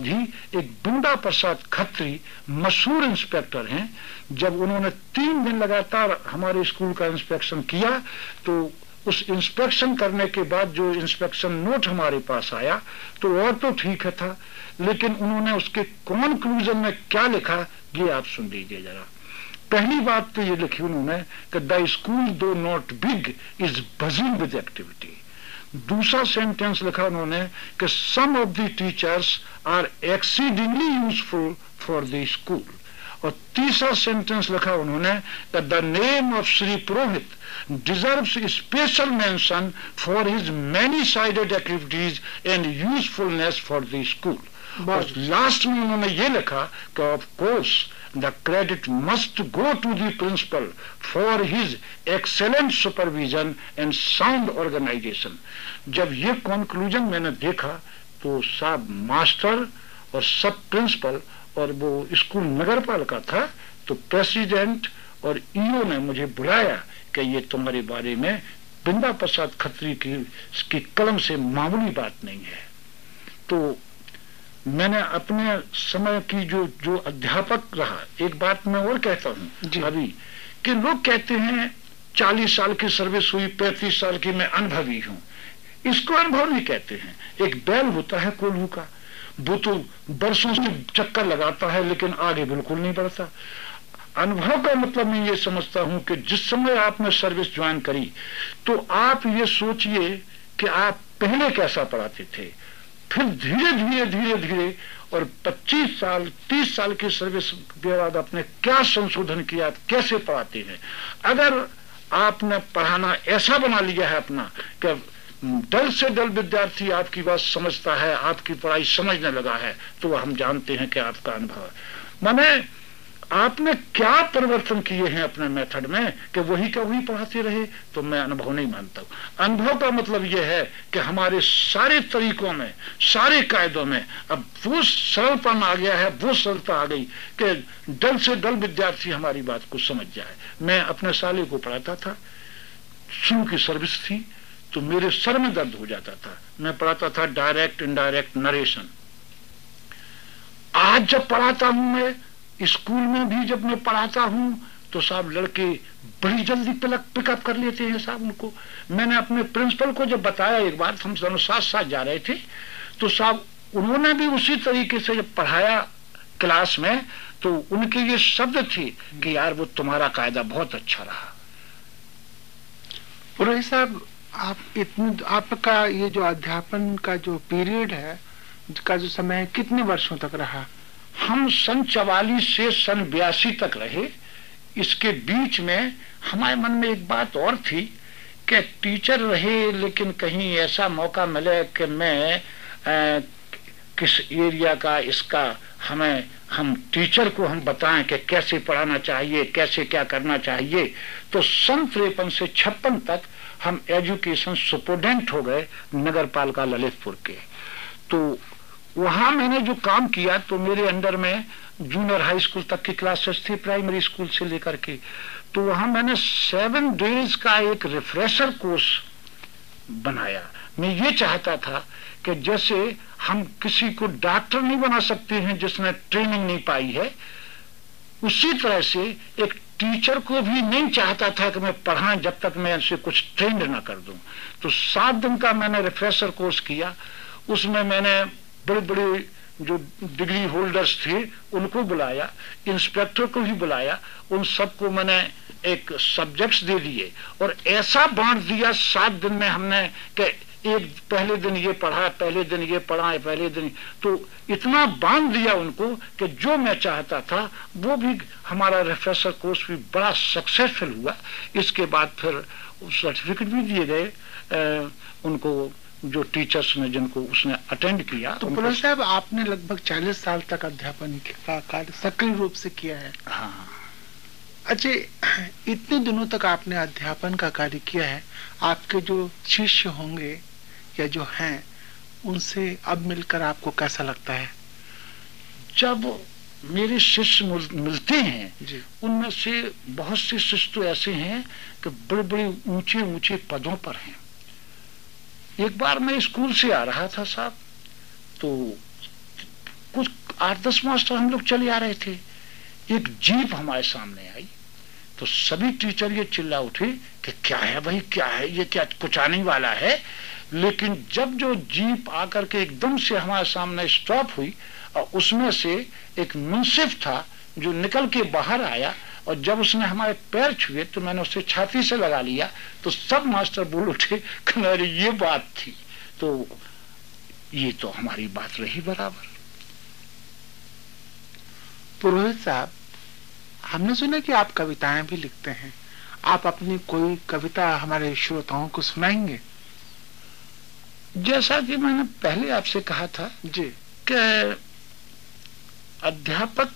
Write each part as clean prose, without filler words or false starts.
जी एक बिंदा प्रसाद खत्री मशहूर इंस्पेक्टर हैं। जब उन्होंने 3 दिन लगातार हमारे स्कूल का इंस्पेक्शन किया तो उस इंस्पेक्शन करने के बाद जो इंस्पेक्शन नोट हमारे पास आया तो और तो ठीक है था, लेकिन उन्होंने उसके कॉन्क्लूजन में क्या लिखा ये आप सुन लीजिए जरा। पहली बात तो ये लिखी उन्होंने कि the school though not big is buzzing with activity. दूसरा सेंटेंस लिखा उन्होंने कि some of the teachers are exceedingly useful for the school. और तीसरा सेंटेंस लिखा उन्होंने कि the name of Shri Purohit deserves special mention for his many sided activities and usefulness for the school. और लास्ट में उन्होंने ये लिखा कि of course the credit must go to the principal for his excellent supervision and sound organization। जब ये conclusion मैंने देखा तो सब मास्टर और सब प्रिंसिपल और वो स्कूल नगर पालिका था तो प्रेसिडेंट और ईओ ने मुझे बुलाया कि ये तुम्हारे बारे में बिंदा प्रसाद खत्री की कलम से मामूली बात नहीं है। तो मैंने अपने समय की जो अध्यापक रहा, एक बात मैं और कहता हूँ अभी कि लोग कहते हैं 40 साल की सर्विस हुई, 35 साल की मैं अनुभवी हूँ। इसको अनुभव नहीं कहते हैं। एक बैल होता है कोल्हू का, वो तो बरसों से चक्कर लगाता है लेकिन आगे बिल्कुल नहीं बढ़ता। अनुभव का मतलब मैं ये समझता हूँ कि जिस समय आपने सर्विस ज्वाइन करी तो आप ये सोचिए कि आप पहले कैसा पढ़ाते थे, फिर धीरे धीरे धीरे धीरे और 25 साल 30 साल की सर्विस के बाद आपने क्या संशोधन किया, कैसे पढ़ाते हैं। अगर आपने पढ़ाना ऐसा बना लिया है अपना कि डल से डल विद्यार्थी आपकी बात समझता है, आपकी पढ़ाई समझने लगा है, तो हम जानते हैं कि आपका अनुभव है। माने आपने क्या परिवर्तन किए हैं अपने मेथड में कि वही का वही पढ़ाते रहे, तो मैं अनुभव नहीं मानता हूं। अनुभव का मतलब यह है कि हमारे सारे तरीकों में, सारे कायदों में अब वो सरलपन आ गया है, वो सरलता आ गई कि डल से डल विद्यार्थी हमारी बात को समझ जाए। मैं अपने साले को पढ़ाता था, शुरू की सर्विस थी तो मेरे सर में दर्द हो जाता था। मैं पढ़ाता था डायरेक्ट इनडायरेक्ट नरेशन। आज जब पढ़ाता हूं मैं स्कूल में भी, जब मैं पढ़ाता हूं तो साहब लड़के बड़ी जल्दी पिकअप कर लेते हैं साहब उनको। मैंने अपने प्रिंसिपल को जब बताया, एक बार हम दोनों साथ साथ जा रहे थे तो साहब उन्होंने भी उसी तरीके से जब पढ़ाया क्लास में तो उनके ये शब्द थे कि यार वो तुम्हारा कायदा बहुत अच्छा रहा। पुरोहित साहब, आपका ये जो अध्यापन का जो पीरियड है, का जो समय है, कितने वर्षों तक रहा? हम सन 44 से सन 82 तक रहे। इसके बीच में हमारे मन में एक बात और थी कि टीचर रहे लेकिन कहीं ऐसा मौका मिले कि मैं किस एरिया का इसका हम टीचर को हम बताएं कि कैसे पढ़ाना चाहिए, कैसे क्या करना चाहिए। तो सन 53 से 56 तक हम एजुकेशन सुपरडेंट हो गए नगर पालिका ललितपुर के। तो वहां मैंने जो काम किया तो मेरे अंडर में जूनियर हाई स्कूल तक की क्लासेस थी, प्राइमरी स्कूल से लेकर के। तो वहां मैंने 7 डेज का एक रिफ्रेशर कोर्स बनाया। मैं ये चाहता था कि जैसे हम किसी को डॉक्टर नहीं बना सकते हैं जिसने ट्रेनिंग नहीं पाई है, उसी तरह से एक टीचर को भी नहीं चाहता था कि मैं पढ़ाऊं जब तक मैं इनसे कुछ ट्रेंड ना कर दूं। तो 7 दिन का मैंने रिफ्रेशर कोर्स किया। उसमें मैंने बड़े बड़े जो डिग्री होल्डर्स थे उनको बुलाया, इंस्पेक्टर को भी बुलाया, उन सबको मैंने एक सब्जेक्ट्स दे दिए और ऐसा बांट दिया 7 दिन में हमने कि एक पहले दिन ये पढ़ा, पहले दिन ये पढ़ा, पहले दिन तो इतना बांध दिया उनको कि जो मैं चाहता था वो भी हमारा रिफ्रेशर कोर्स भी बड़ा सक्सेसफुल हुआ। इसके बाद फिर सर्टिफिकेट भी दिए गए उनको, जो टीचर्स ने जिनको उसने अटेंड किया। तो पुरोहित साहब, आपने लगभग 40 साल तक अध्यापन का कार्य सक्रिय रूप से किया है। हाँ। अच्छा, इतने दिनों तक आपने अध्यापन का कार्य किया है, आपके जो शिष्य होंगे या जो हैं उनसे अब मिलकर आपको कैसा लगता है? जब मेरे शिष्य मिलते हैं उनमें से बहुत से शिष्य तो ऐसे हैं कि बड़े बड़े ऊंचे ऊंचे पदों पर हैं। एक बार मैं स्कूल से आ रहा था साहब, तो 8-10 मास्टर हम लोग चले आ रहे थे, एक जीप हमारे सामने आई, तो सभी टीचर ये चिल्ला उठे कि क्या है भाई, क्या है ये, क्या कुछ आने वाला है। लेकिन जब जो जीप आकर के एकदम से हमारे सामने स्टॉप हुई और उसमें से एक मुंसिफ था जो निकल के बाहर आया, और जब उसने हमारे पैर छुए तो मैंने उसे छाती से लगा लिया, तो सब मास्टर बोल उठे कि अरे ये बात थी। तो ये तो हमारी बात रही बराबर। पुरोहित साहब, हमने सुना कि आप कविताएं भी लिखते हैं, आप अपनी कोई कविता हमारे श्रोताओं को सुनाएंगे? जैसा कि मैंने पहले आपसे कहा था जी, कि अध्यापक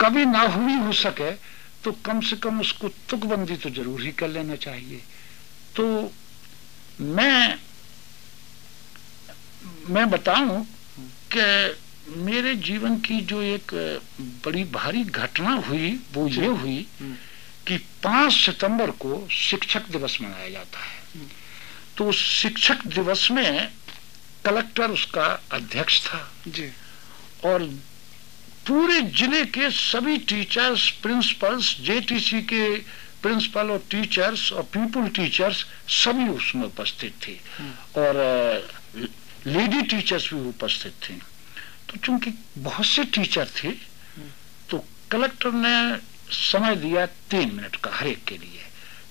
कभी ना हुई हो सके तो कम से कम उसको तुकबंदी तो जरूर ही कर लेना चाहिए। तो मैं बताऊं कि मेरे जीवन की जो एक बड़ी भारी घटना हुई वो ये हुई कि 5 सितंबर को शिक्षक दिवस मनाया जाता है। तो उस शिक्षक दिवस में कलेक्टर उसका अध्यक्ष था जी, और पूरे जिले के सभी टीचर्स, प्रिंसिपल्स, जेटीसी के प्रिंसिपल और टीचर्स और पीपल टीचर्स सभी उसमें उपस्थित थे, और लेडी टीचर्स भी उपस्थित थे। तो चूंकि बहुत से टीचर थे तो कलेक्टर ने समय दिया 3 मिनट का हर एक के लिए।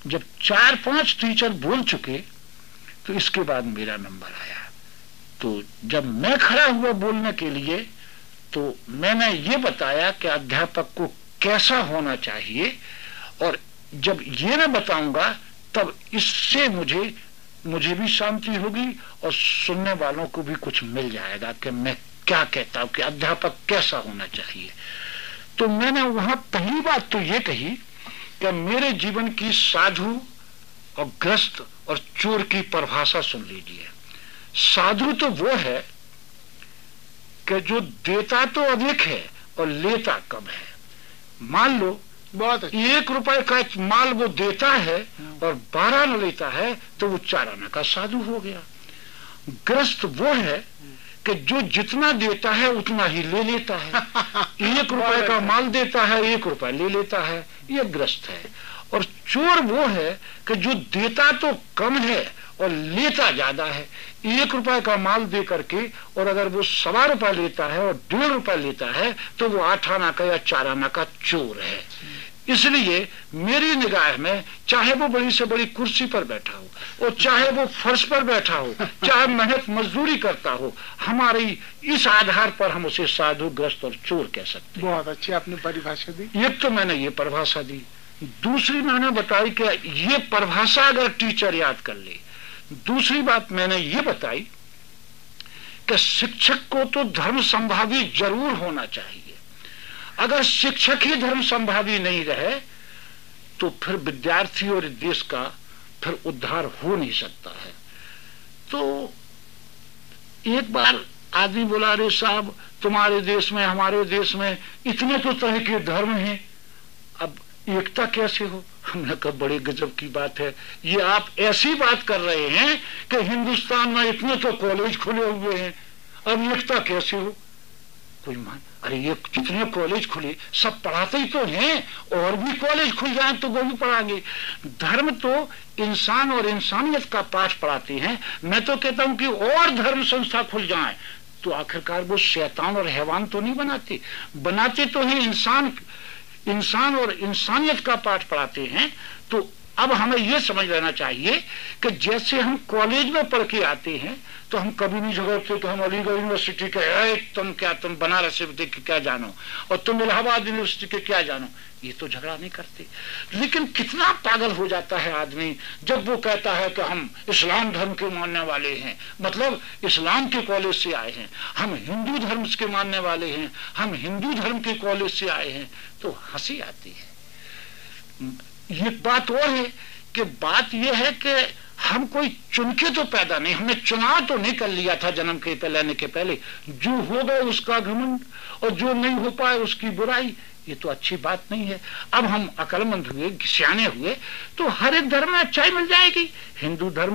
जब 4-5 टीचर बोल चुके तो इसके बाद मेरा नंबर आया। तो जब मैं खड़ा हुआ बोलने के लिए तो मैंने ये बताया कि अध्यापक को कैसा होना चाहिए, और जब ये मैं बताऊंगा तब इससे मुझे भी शांति होगी और सुनने वालों को भी कुछ मिल जाएगा कि मैं क्या कहता हूं कि अध्यापक कैसा होना चाहिए। तो मैंने वहां पहली बात तो ये कही कि मेरे जीवन की साधु और ग्रस्त और चोर की परिभाषा सुन लीजिए। साधु तो वो है कि जो देता तो अधिक है और लेता कम है। मान लो बहुत 1 रुपए का माल वो देता है और 12 न लेता है तो वो 4 आना का साधु हो गया। ग्रस्त वो है कि जो जितना देता है उतना ही ले लेता है। 1 रुपए का माल देता है, 1 रुपया ले लेता है, ये ग्रस्त है। और चोर वो है कि जो देता तो कम है और लेता ज्यादा है। 1 रुपए का माल दे करके और अगर वो 1.25 रुपया लेता है और 1.5 रुपया लेता है तो वो 8 आना का या 4 आना का चोर है। इसलिए मेरी निगाह में चाहे वो बड़ी से बड़ी कुर्सी पर बैठा हो और चाहे वो फर्श पर बैठा हो, चाहे मेहनत मजदूरी करता हो, हमारी इस आधार पर हम उसे साधु, ग्रस्त और चोर कह सकते हैं। बहुत अच्छी आपने परिभाषा दी। एक तो मैंने ये परिभाषा दी। दूसरी मैंने बताई कि ये परिभाषा अगर टीचर याद कर ले। दूसरी बात मैंने ये बताई कि शिक्षक को तो धर्म संभावी जरूर होना चाहिए। अगर शिक्षक ही धर्म संभावी नहीं रहे तो फिर विद्यार्थी और देश का फिर उद्धार हो नहीं सकता है। तो एक बार आदमी बोला, अरे साहब तुम्हारे देश में, हमारे देश में इतने तो तरह के धर्म हैं, अब एकता कैसे हो? हमने कहा बड़े गजब की बात है, ये आप ऐसी बात कर रहे हैं कि हिंदुस्तान में इतने तो कॉलेज खुले हुए हैं, अब एकता कैसे हो? कोई मान, अरे ये जितने कॉलेज खुले सब पढ़ाते ही तो हैं, और भी कॉलेज खुल जाए तो वो भी पढ़ाएंगे। धर्म तो इंसान और इंसानियत का पाठ पढ़ाते हैं। मैं तो कहता हूं कि और धर्म संस्था खुल जाए तो आखिरकार वो शैतान और हैवान तो नहीं बनाते तो हैं इंसान और इंसानियत का पाठ पढ़ाते हैं। तो अब हमें यह समझ लेना चाहिए कि जैसे हम कॉलेज में पढ़ के आते हैं तो हम कभी नहीं झगड़ते कि हम अलीगढ़ यूनिवर्सिटी के तुम बनारस यूनिवर्सिटी के क्या जानो और तुम इलाहाबाद यूनिवर्सिटी के क्या जानो, ये तो झगड़ा नहीं करते। लेकिन कितना पागल हो जाता है आदमी जब वो कहता है कि हम इस्लाम धर्म के मानने वाले हैं, मतलब इस्लाम के कॉलेज से आए हैं, हम हिंदू धर्म के मानने वाले हैं, हम हिंदू धर्म के कॉलेज से आए हैं, तो हंसी आती है। ये बात और है कि बात यह है कि हम कोई चुन के तो पैदा नहीं, हमने चुनाव तो नहीं कर लिया था जन्म के लेने के पहले। जो हो गए उसका घमंड और जो नहीं हो पाए उसकी बुराई, ये तो अच्छी बात नहीं है। अब हम अक्लमंद हुए, सियाने हुए तो हर एक धर्म में अच्छाई मिल जाएगी। हिंदू धर्म